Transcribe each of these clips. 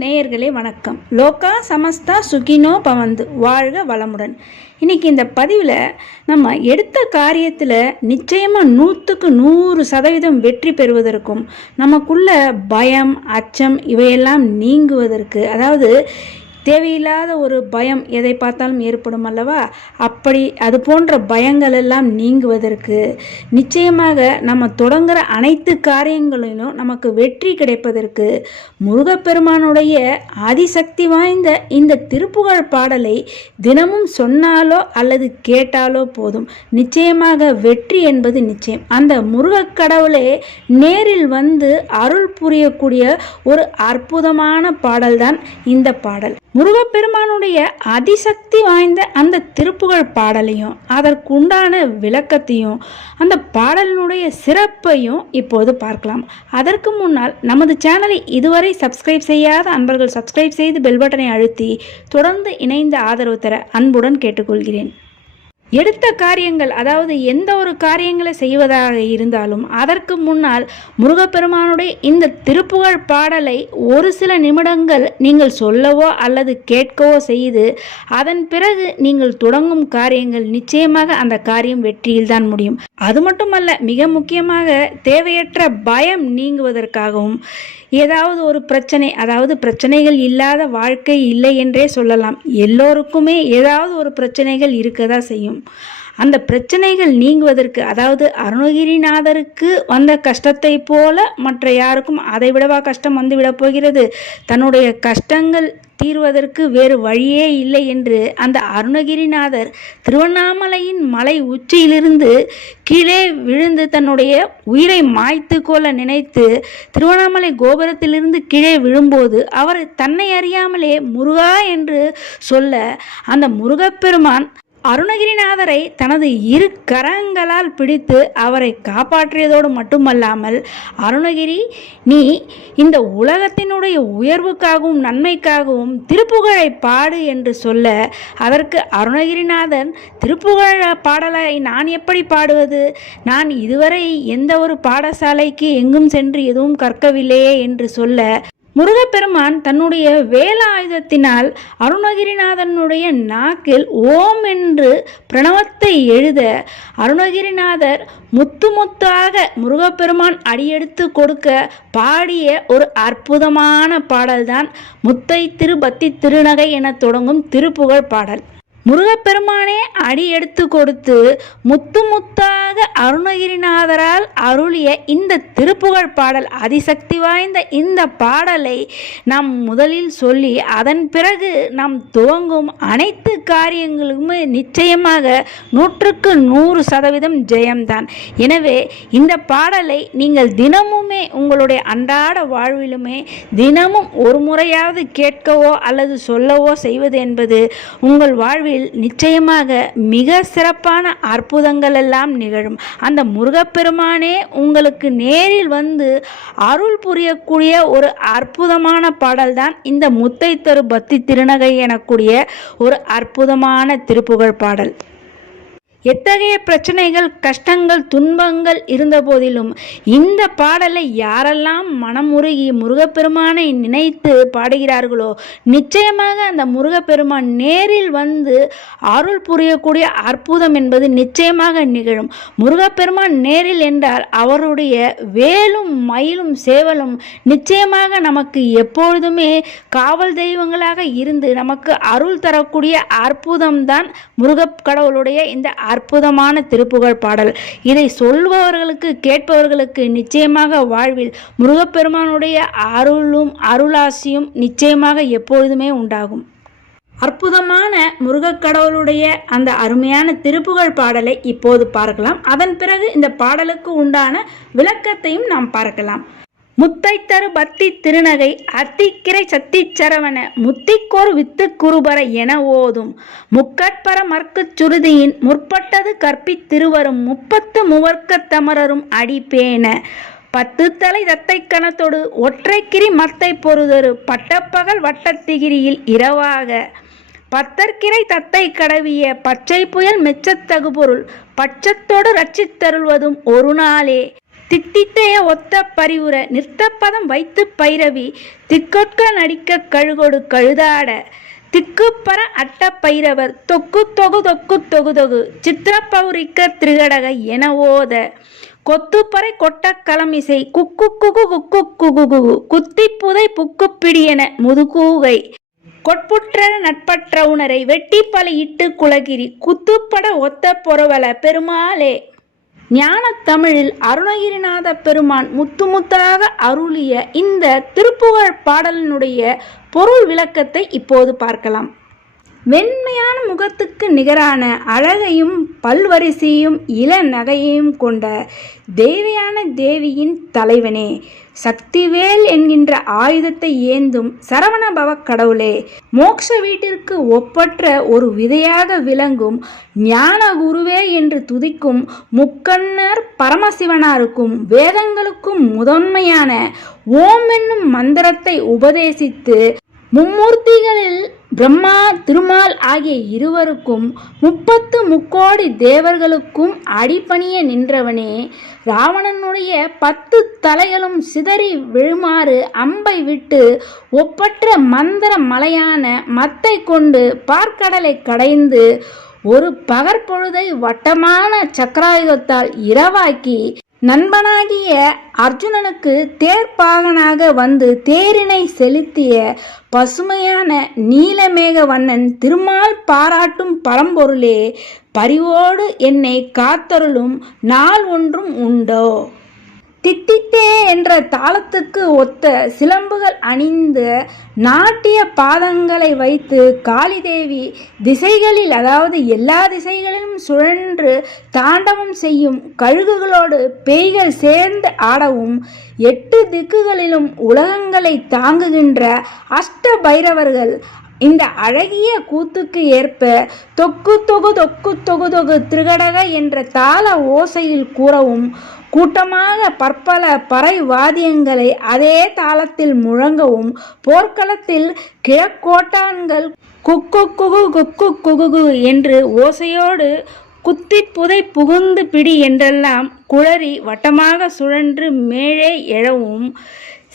நேயர்களே வணக்கம். லோகா சமஸ்தா சுகினோ பவந்து, வாழ்க வளமுடன். இன்னைக்கு இந்த பதிவில் நம்ம எடுத்த காரியத்தில் நிச்சயமாக 100% வெற்றி பெறுவதற்கும் நமக்குள்ள பயம் அச்சம் இவையெல்லாம் நீங்குவதற்கு, அதாவது தேவையில்லாத ஒரு பயம் எதை பார்த்தாலும் ஏற்படும் அல்லவா, அப்படி அது போன்ற பயங்கள் எல்லாம் நீங்குவதற்கு, நிச்சயமாக நம்ம தொடங்குகிற அனைத்து காரியங்களிலும் நமக்கு வெற்றி கிடைப்பதற்கு முருகப்பெருமானுடைய அதிசக்தி வாய்ந்த இந்த திருப்புகழ் பாடலை தினமும் சொன்னாலோ அல்லது கேட்டாலோ போதும், நிச்சயமாக வெற்றி என்பது நிச்சயம். அந்த முருகக்கடவுளே நேரில் வந்து அருள் புரியக்கூடிய ஒரு அற்புதமான பாடல்தான் இந்த பாடல். முருகப்பெருமானுடைய அதிசக்தி வாய்ந்த அந்த திருப்புகழ் பாடலையும் அதற்குண்டான விளக்கத்தையும் அந்த பாடலினுடைய சிறப்பையும் இப்போது பார்க்கலாம். அதற்கு முன்னால் நமது சேனலை இதுவரை சப்ஸ்கிரைப் செய்யாத அன்பர்கள் சப்ஸ்கிரைப் செய்து பெல் பட்டனை அழுத்தி தொடர்ந்து இணைந்த ஆதரவு தர அன்புடன் கேட்டுக்கொள்கிறேன். எடுத்த காரியங்கள், அதாவது எந்த ஒரு காரியங்களை செய்வதாக இருந்தாலும் அதற்கு முன்னால் முருகப்பெருமானுடைய இந்த திருப்புகழ் பாடலை ஒரு சில நிமிடங்கள் நீங்கள் சொல்லவோ அல்லது கேட்கவோ செய்து அதன் பிறகு நீங்கள் தொடங்கும் காரியங்கள் நிச்சயமாக அந்த காரியம் வெற்றியில் தான் முடியும். அது மட்டுமல்ல, மிக முக்கியமாக தேவையற்ற பயம் நீங்குவதற்காகவும், ஏதாவது ஒரு பிரச்சனை, அதாவது பிரச்சனைகள் இல்லாத வாழ்க்கை இல்லை என்றே சொல்லலாம். எல்லோருக்குமே ஏதாவது ஒரு பிரச்சனைகள் இருக்கதா செய்யும். அந்த பிரச்சனைகள் நீங்குவதற்கு, அதாவது அருணகிரிநாதருக்கு வந்த கஷ்டத்தை போல மற்ற யாருக்கும் அதை விடவா கஷ்டம் வந்து விட போகிறது? தன்னுடைய கஷ்டங்கள் தீர்வதற்கு வேறு வழியே இல்லை என்று அந்த அருணகிரிநாதர் திருவண்ணாமலையின் மலை உச்சியிலிருந்து கீழே விழுந்து தன்னுடைய உயிரை மாய்த்து கொள்ள நினைத்து திருவண்ணாமலை கோபுரத்திலிருந்து கீழே விழும்போது அவர் தன்னை அறியாமலே முருகா என்று சொல்ல, அந்த முருகப்பெருமான் அருணகிரிநாதரை தனது இரு கரங்களால் பிடித்து அவரை காப்பாற்றியதோடு மட்டுமல்லாமல், அருணகிரி, நீ இந்த உலகத்தினுடைய உயர்வுக்காகவும் நன்மைக்காகவும் திருப்புகழை பாடு என்று சொல்ல, அதற்கு அருணகிரிநாதன், திருப்புகழ பாடலை நான் எப்படி பாடுவது? நான் இதுவரை எந்த ஒரு பாடசாலைக்கு எங்கும் சென்று எதுவும் கற்கவில்லையே என்று சொல்ல, முருகப்பெருமான் தன்னுடைய வேலாயுதத்தினால் அருணகிரிநாதனுடைய நாக்கில் ஓம் என்று பிரணவத்தை எழுத, அருணகிரிநாதர் முத்து முத்தாக முருகப்பெருமான் அடியெடுத்து கொடுக்க பாடிய ஒரு அற்புதமான பாடல்தான் முத்தை திருபத்தி திருநகை என தொடங்கும் திருப்புகழ் பாடல். முருகப்பெருமானே அடி எடுத்து கொடுத்து முத்து முத்தாக அருணகிரிநாதரால் அருளிய இந்த திருப்புகழ் பாடல், அதிசக்தி வாய்ந்த இந்த பாடலை நாம் முதலில் சொல்லி அதன் பிறகு நாம் துவங்கும் அனைத்து காரியங்களுமே நிச்சயமாக 100% ஜெயம்தான். எனவே இந்த பாடலை நீங்கள் தினமுமே உங்களுடைய அன்றாட வாழ்விலுமே தினமும் ஒரு முறையாவது கேட்கவோ அல்லது சொல்லவோ செய்வது என்பது உங்கள் வாழ்வில் நிச்சயமாக மிக சிறப்பான அற்புதங்கள் எல்லாம் நிகழும். அந்த முருகப்பெருமானே உங்களுக்கு நேரில் வந்து அருள் புரியக்கூடிய ஒரு அற்புதமான பாடல்தான் இந்த முத்தை தரு பத்தி திருநகை எனக்கூடிய ஒரு அற்புதமான திருப்புகழ் பாடல். எத்தகைய பிரச்சனைகள், கஷ்டங்கள், துன்பங்கள் இருந்த போதிலும் இந்த பாடலை யாரெல்லாம் மனமுருகி முருகப்பெருமானை நினைத்து பாடுகிறார்களோ, நிச்சயமாக அந்த முருகப்பெருமான் நேரில் வந்து அருள் புரியக்கூடிய அற்புதம் என்பது நிச்சயமாக நிகழும். முருகப்பெருமான் நேரில் என்றால் அவருடைய வேலும் மயிலும் சேவலும் நிச்சயமாக நமக்கு எப்பொழுதுமே காவல் தெய்வங்களாக இருந்து நமக்கு அருள் தரக்கூடிய அற்புதம்தான் முருகக்கடவுளுடைய இந்த அற்புதமான திருப்புகழ் பாடல். இதை சொல்பவர்களுக்கு, கேட்பவர்களுக்கு நிச்சயமாக வாழ்வில் முருகப்பெருமானுடைய அருளும் அருளாசியும் நிச்சயமாக எப்பொழுதுமே உண்டாகும். அற்புதமான முருகக்கடவுளுடைய அந்த அருமையான திருப்புகழ் பாடலை இப்போது பார்க்கலாம். அதன் பிறகு இந்த பாடலுக்கு உண்டான விளக்கத்தையும் நாம் பார்க்கலாம். முத்தை தரு பத்தி திருநகை அத்திக்கிரை சத்தி சரவண முத்திக்கோர் வித்து குருபர என ஓதும் முக்கட்பர மற்குச் சுருதியின் முற்பட்டது கற்பித்திருவரும் 30 முவர்க்க தமரரும் அடிப்பேன 10 தலை தத்தை கணத்தொடு ஒற்றைக்கிரி மத்தை பொறுதரு பட்டப்பகல் வட்டத்திகிரியில் இரவாக பத்தற்கிரை தத்தை கடவிய பச்சை புயல் மெச்சத்தகு பொருள் பட்சத்தோடு ரட்சித்தருள்வதும் ஒரு நாளே தித்தித்தைய ஒத்த பரிவுர நிறுத்தப்பதம் வைத்து பைரவி திக்கொட்க நடிக்க கழுகொடு கழுதாட திக்குப்பர அட்ட பைரவர் தொக்கு தொகு தொக்கு தொகு தொகு சித்திரப்பௌரிக்க திரிகடக என ஓத கொத்துப்பறை கொட்ட களமிசை குக்கு குகு குக்கு குகு குகு குத்திப்புதை புக்குப்பிடியென முதுகூகை கொட்புற்ற நட்பற்ற உணரை வெட்டி பலியிட்டு குலகிரி குத்துப்பட ஒத்த பொறவல பெருமாளே. ஞான தமிழில் அருணகிரிநாத பெருமான் முத்துமுத்தாக அருளிய இந்த திருப்புகழ் பாடலினுடைய பொருள் விளக்கத்தை இப்போது பார்க்கலாம். வெண்மையான முகத்துக்கு நிகரான அழகையும் பல்வரிசையும் இள நகையையும் கொண்ட தேவியான தேவியின் தலைவனே, சக்திவேல் என்கின்ற ஆயுதத்தை ஏந்தும் சரவணபவ கடவுளே, மோட்ச வீட்டிற்கு ஒப்பற்ற ஒரு விதையாக விளங்கும் ஞான குருவே என்று துதிக்கும் முக்கண்ணர் பரமசிவனாருக்கும் வேதங்களுக்கும் முதன்மையான ஓம் என்னும் மந்திரத்தை உபதேசித்து மும்மூர்த்திகளில் பிரம்மா திருமால் ஆகிய இருவருக்கும் 33 தேவர்களுக்கும் அடிபணிய நின்றவனே, ராவணனுடைய 10 தலைகளும் சிதறி விழுமாறு அம்பை விட்டு ஒப்பற்ற மந்திர மலையான மத்தை கொண்டு பார்க்கடலை கடைந்து ஒரு பகற்பொழுதை வட்டமான சக்கராயுதத்தால் இரவாக்கி நண்பனாகிய அர்ஜுனனுக்கு தேர்ப்பாகனாக வந்து தேரினை செலுத்திய பசுமையான நீலமேக வண்ணன் திருமால் பாராட்டும் பரம்பொருளே, பரிவோடு என்னை காத்தருளும் நாள் ஒன்றும் உண்டோ. தித்தித்தே என்ற தாளத்துக்கு ஒத்த சிலம்புகள் அணிந்த நாட்டிய பாதங்களை வைத்து காளிதேவி திசைகளில், அதாவது எல்லா திசைகளிலும் சுழன்று தாண்டவம் செய்யும் கழுகுகளோடு பேய்கள் சேர்ந்து ஆடவும் 8 திக்குகளிலும் உலகங்களை தாங்குகின்ற அஷ்ட பைரவர்கள் இந்த அழகிய கூத்துக்கு ஏற்ப தொக்கு தொகு தொக்கு தொகு தொகு திரிகடக என்ற தாள ஓசையில் கூறவும் கூட்டமாக பற்பல பறை வாத்தியங்களை அதே தாளத்தில் முழங்கவும் போர்க்களத்தில் கிழக்கோட்டான்கள் குக்கு குகு குக்கு குகு என்று ஓசையோடு குத்தி புதை புகுந்து பிடி என்றெல்லாம் குளறி வட்டமாக சுழன்று மேலே எழவும்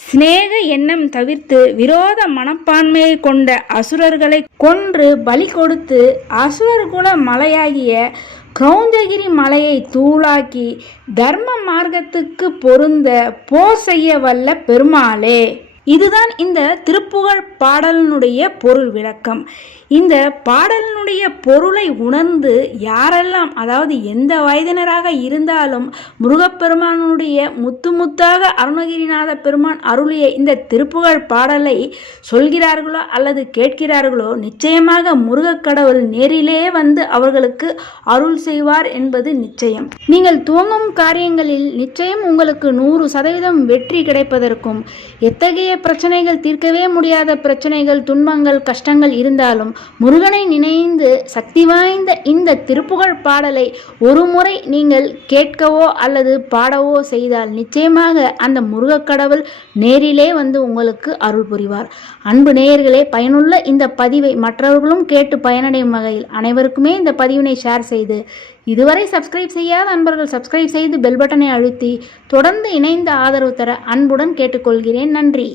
சிநேக எண்ணம் தவிர்த்து விரோத மனப்பான்மையை கொண்ட அசுரர்களை கொன்று பலி கொடுத்து அசுரர்குல மலையாகிய கிரௌஞ்சகிரி மலையை தூளாக்கி தர்ம மார்க்கத்துக்கு பொருந்த போர் செய்ய வல்ல பெருமாளே. இதுதான் இந்த திருப்புகழ் பாடலினுடைய பொருள் விளக்கம். இந்த பாடலினுடைய பொருளை உணர்ந்து யாரெல்லாம், அதாவது எந்த வயதினராக இருந்தாலும் முருகப்பெருமானுடைய முத்தாக அருணகிரிநாத பெருமான் அருளிய இந்த திருப்புகழ் பாடலை சொல்கிறார்களோ அல்லது கேட்கிறார்களோ, நிச்சயமாக முருகக்கடவுள் நேரிலே வந்து அவர்களுக்கு அருள் செய்வார் என்பது நிச்சயம். நீங்கள் துவங்கும் காரியங்களில் நிச்சயம் உங்களுக்கு 100% வெற்றி கிடைப்பதற்கும், எத்தகைய பிரச்சனைகள் தீர்க்கவே முடியாத பிரச்சனைகள், துன்பங்கள், கஷ்டங்கள் இருந்தாலும் முருகனை நினைந்து சக்தி வாய்ந்த இந்த திருப்புகழ் பாடலை ஒரு முறை நீங்கள் கேட்கவோ அல்லது பாடவோ செய்தால் நிச்சயமாக அந்த முருகக்கடவுள் நேரிலே வந்து உங்களுக்கு அருள் புரிவார். அன்பு நேயர்களே, பயனுள்ள இந்த பதிவை மற்றவர்களும் கேட்டு பயனடையும் வகையில் அனைவருக்குமே இந்த பதிவினை ஷேர் செய்து, இதுவரை சப்ஸ்கிரைப் செய்யாத அன்பர்கள் சப்ஸ்கிரைப் செய்து பெல் பட்டனை அழுத்தி தொடர்ந்து இணைந்த ஆதரவு தர அன்புடன் கேட்டுக்கொள்கிறேன். நன்றி.